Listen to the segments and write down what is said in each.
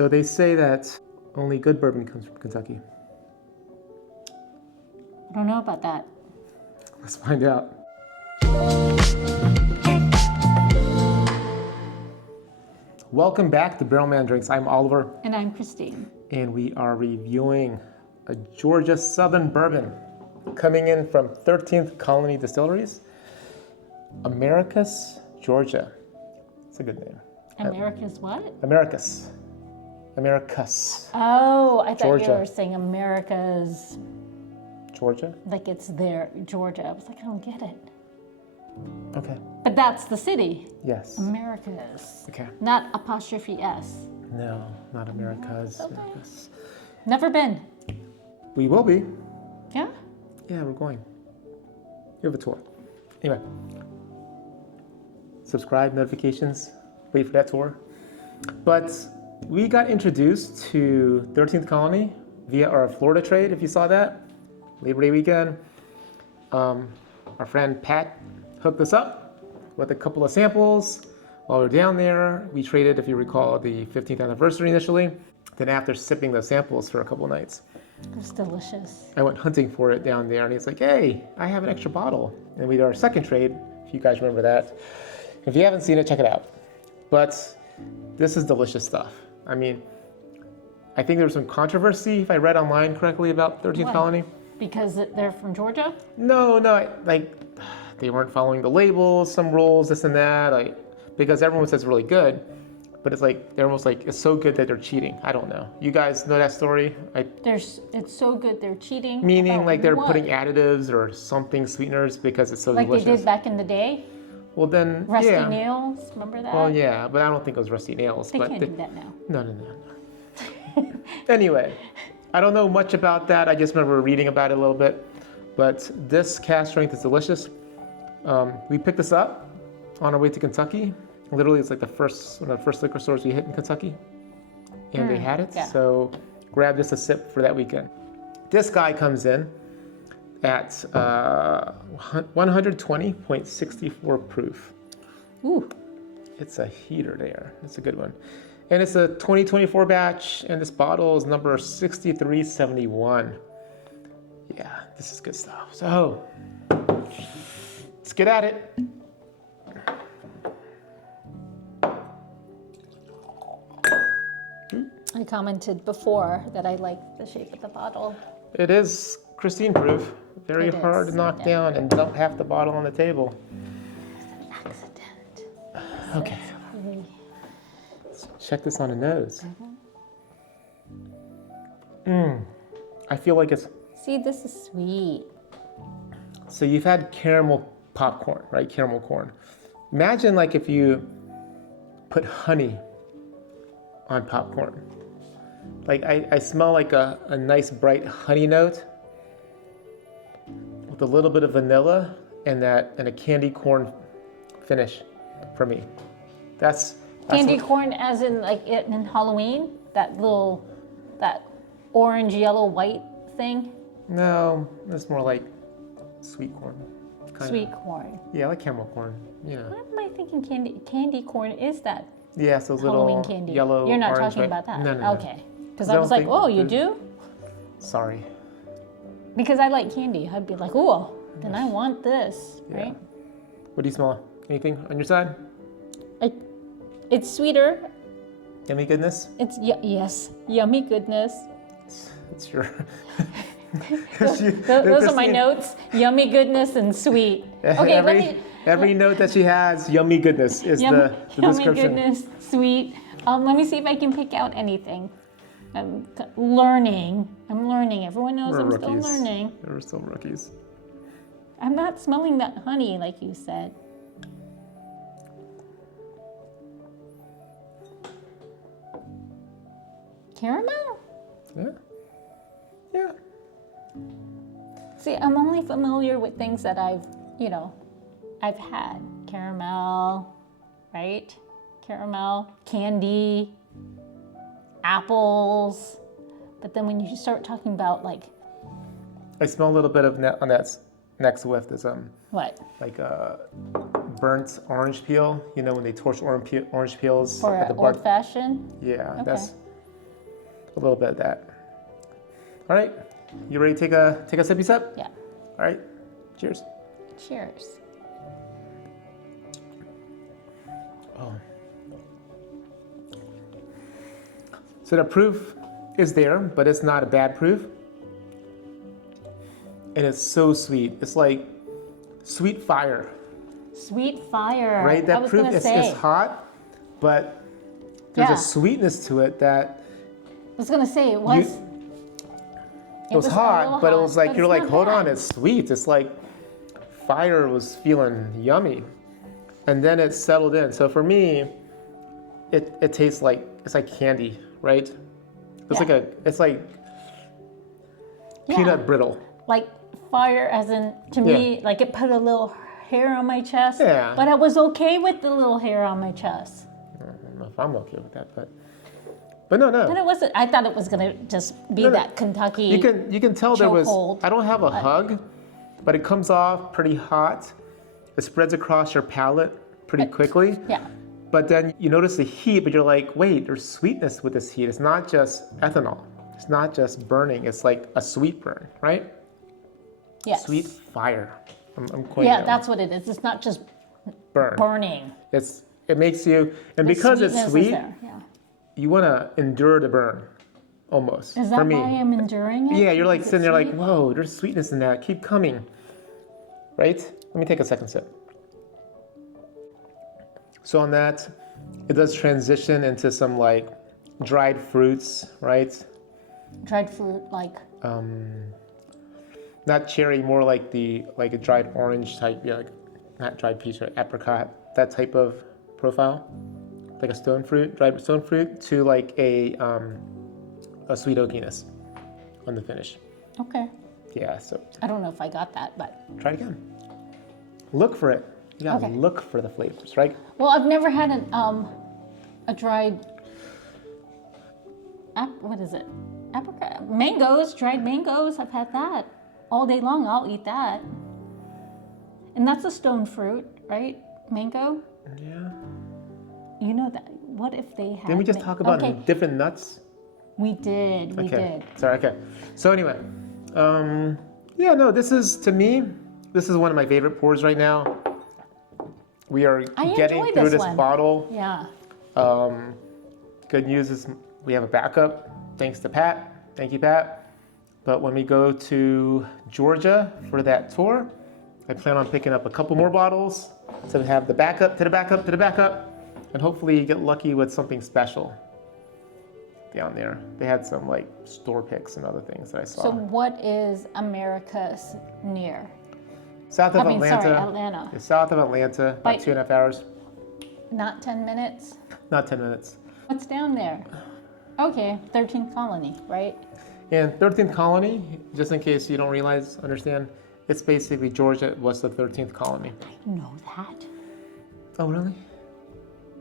So they say that only good bourbon comes from Kentucky. I don't know about that. Let's find out. Welcome back to Barrelman Drinks. I'm Oliver. And I'm Christine. And we are reviewing a Georgia Southern bourbon coming in from 13th Colony Distilleries, Americus, Georgia. It's a good name. America's what? Americus. Oh, I thought Georgia. you were saying America's, Georgia? like it's there, Georgia. I was like, I don't get it. Okay. But that's the city. Yes. America's. Okay. Not apostrophe S. No, not Americas. Okay. Americas. Never been. We will be. Yeah? Yeah, we're going. You have a tour. Anyway. Subscribe, notifications, wait for that tour. But we got introduced to 13th Colony via our Florida trade, if you saw that. Labor Day weekend. Our friend Pat hooked us up with a couple of samples. While we were down there, we traded, if you recall, the 15th anniversary initially. Then after sipping the samples for a couple of nights, It was delicious. I went hunting for it down there, and he's like, hey, I have an extra bottle. And we did our second trade, if you guys remember that. If you haven't seen it, check it out. But this is delicious stuff. I mean, I think there was some controversy, if I read online correctly, about 13th Why? Colony. Because they're from Georgia? No, like, they weren't following the labels, some rules, this and that, like, because everyone says it's really good, but it's like, they're almost like, it's so good that they're cheating. I don't know. You guys know that story? It's so good they're cheating. Meaning About like they're what? putting additives or something, sweeteners, because it's so Like delicious. they did back in the day? Well then, Rusty yeah. nails, remember that? Well, yeah, but I don't think it was rusty nails. They but can't do that now. No. Anyway, I don't know much about that. I just remember reading about it a little bit. But this cask strength is delicious. We picked this up on our way to Kentucky. Literally, it's like one of the first liquor stores we hit in Kentucky. And they had it, yeah. so grabbed just a sip for that weekend. This guy comes in at 120.64 proof. Ooh. It's a heater there. It's a good one. And it's a 2024 batch, and this bottle is number 6371. Yeah, this is good stuff. So, let's get at it. I commented before that I like the shape of the bottle. It is Christine proof. Very It hard is, to knock yeah. down and dump half the bottle on the table. Accident. Okay. Let's check this on the nose. I feel like it's... See, this is sweet. So you've had caramel popcorn, right? Caramel corn. Imagine like if you put honey on popcorn. Like I smell like a nice bright honey note with a little bit of vanilla and a candy corn finish for me. That's Candy what- corn as in like in Halloween? That orange, yellow, white thing? No, it's more like sweet corn. Kinda. Sweet corn. Yeah, like caramel corn. Yeah. Why am I thinking candy corn is that Yeah, so those Halloween little candy? yellow. You're not orange, talking right? about that? No. Okay. Because I I was don't like, think oh, you there's- do? Sorry. Because I like candy. I'd be like, oh, then I want this, Yeah. right? What do you smell? Anything on your side? It's sweeter. Yummy goodness? It's yes, yummy goodness. It's your. Those are my notes. Yummy goodness and sweet. Okay, every note that she has, yummy goodness is the yummy description. goodness, sweet. Let me see if I can pick out anything. I'm learning. Everyone knows We're I'm rookies. still learning. We're still rookies. I'm not smelling that honey like you said. Caramel? Yeah. See, I'm only familiar with things that I've had. Caramel, right? Caramel, candy, apples. But then when you start talking about like... I smell a little bit of on that next whiff. There's What? like burnt orange peel. You know when they torch orange peels For at the old fashioned? Yeah, Okay. a little bit of that. All right, you ready to take a sippy sip? Yeah. All right, cheers. Cheers. Oh. So the proof is there, but it's not a bad proof. And it's so sweet. It's like sweet fire. Sweet fire. Right? I That was proof gonna is say. hot, but there's Yeah. a sweetness to it that I was gonna say it was. it was a hot, little but it hot, was like but you're it's like, not hold on, bad. it's sweet. It's like fire was feeling yummy, and then it settled in. So for me, it tastes like it's like candy, right? It's Yeah. like peanut brittle. Like fire, as in to me, like it put a little hair on my chest. Yeah. But I was okay with the little hair on my chest. I don't know if I'm okay with that, but no. But it wasn't. I thought it was gonna just be No. that Kentucky. You can tell there was. chokehold. I don't have a hug, but it comes off pretty hot. It spreads across your palate pretty quickly. Yeah. But then you notice the heat, but you're like, wait, there's sweetness with this heat. It's not just ethanol. It's not just burning. It's like a sweet burn, right? Yes. Sweet fire. I'm quite Yeah, that's what it is. It's not just burn. burning. It makes you, and The because it's sweetness is sweet, there. Yeah. you want to endure the burn, almost. Is for that me. why I'm enduring it? Yeah, you're like Is it sitting there like, sweet? whoa, there's sweetness in that. Keep coming. Right? Let me take a second sip. So on that, it does transition into some like dried fruits, right? Dried fruit, like Not cherry, more like a dried orange type, like not dried peach or apricot, that type of profile. Like a stone fruit, dried stone fruit, to like a sweet oakiness on the finish. okay. Yeah, so I don't know if I got that, but try it again. Look for it. You gotta Okay. look for the flavors, right? well, I've never had a dried what is it? Apricot, mangoes, dried mangoes. I've had that all day long. I'll eat that, and that's a stone fruit, right? Mango. Yeah. You know that. What if they had? Didn't we just talk about Okay, different nuts? we did. We did. Sorry, okay. So anyway, yeah, no, this is, to me, this is one of my favorite pours right now. We are I getting enjoy through this this one. bottle. Yeah. Good news is we have a backup, thanks to Pat. Thank you, Pat. But when we go to Georgia for that tour, I plan on picking up a couple more bottles to have the backup to the backup to the backup, and hopefully get lucky with something special down there. They had some like store picks and other things that I saw. So what is America's near? South of Atlanta. Sorry, Atlanta. It's south of Atlanta, about By- 2.5 hours. Not 10 minutes. Not 10 minutes. What's down there? Okay, 13th Colony, right? And 13th Colony, just in case you don't understand, it's basically Georgia was the 13th colony. I know that. Oh, really?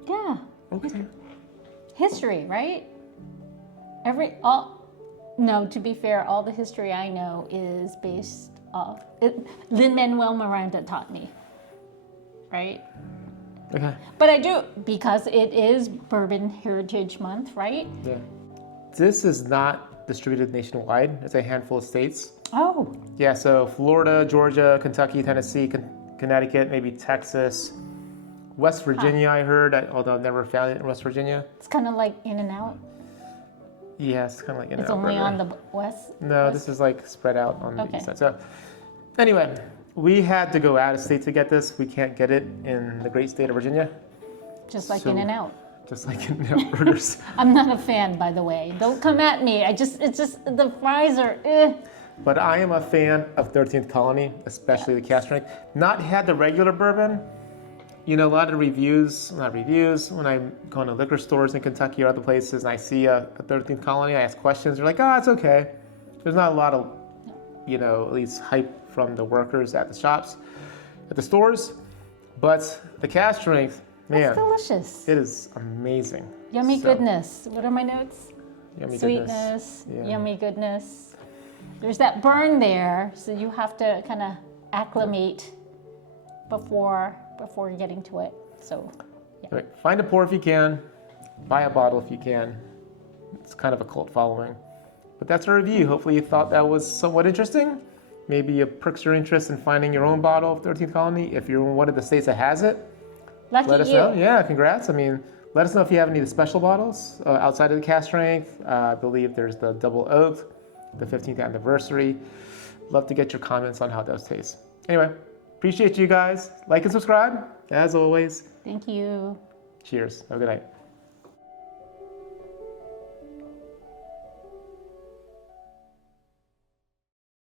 Yeah. Okay. History, right? No, to be fair, all the history I know is based off. Lin-Manuel Miranda taught me, right? Okay. But I do, because it is Bourbon Heritage Month, right? Yeah. This is not distributed nationwide. It's a handful of states. Oh, Yeah, so Florida, Georgia, Kentucky, Tennessee, Connecticut, maybe Texas, West Virginia, I heard, although I've never found it in West Virginia. it's kind of like In and Out. Yeah, it's kind of like in It's only on the west. No, this is like spread out on the Okay. east side. So anyway, we had to go out of state to get this. We can't get it in the great state of Virginia, Just like So- In and Out. just like in their burgers. I'm not a fan, by the way. Don't come at me. It's just the fries are. But I am a fan of 13th Colony, especially the cask strength. Not had the regular bourbon. You know, a lot of not reviews, when I'm going to liquor stores in Kentucky or other places and I see a 13th Colony, I ask questions. They're like, it's okay. There's not a lot of, at least hype from the workers at the shops, at the stores. But the cask strength, man, It's delicious. it is amazing. Yummy So, goodness. What are my notes? Yummy Sweetness, goodness. Yeah. yummy goodness. There's that burn there, so you have to kind of acclimate before getting to it. So, Right. Find a pour if you can. Buy a bottle if you can. It's kind of a cult following. But that's our review. Hopefully you thought that was somewhat interesting. Maybe it perks your interest in finding your own bottle of 13th Colony. If you're in one of the states that has it, Lucky let us you. know. Yeah, congrats. I mean, let us know if you have any of the special bottles outside of the cask strength. I believe there's the double oak, the 15th anniversary. Love to get your comments on how those taste. Anyway, appreciate you guys. Like and subscribe, as always. Thank you. Cheers. Have a good night.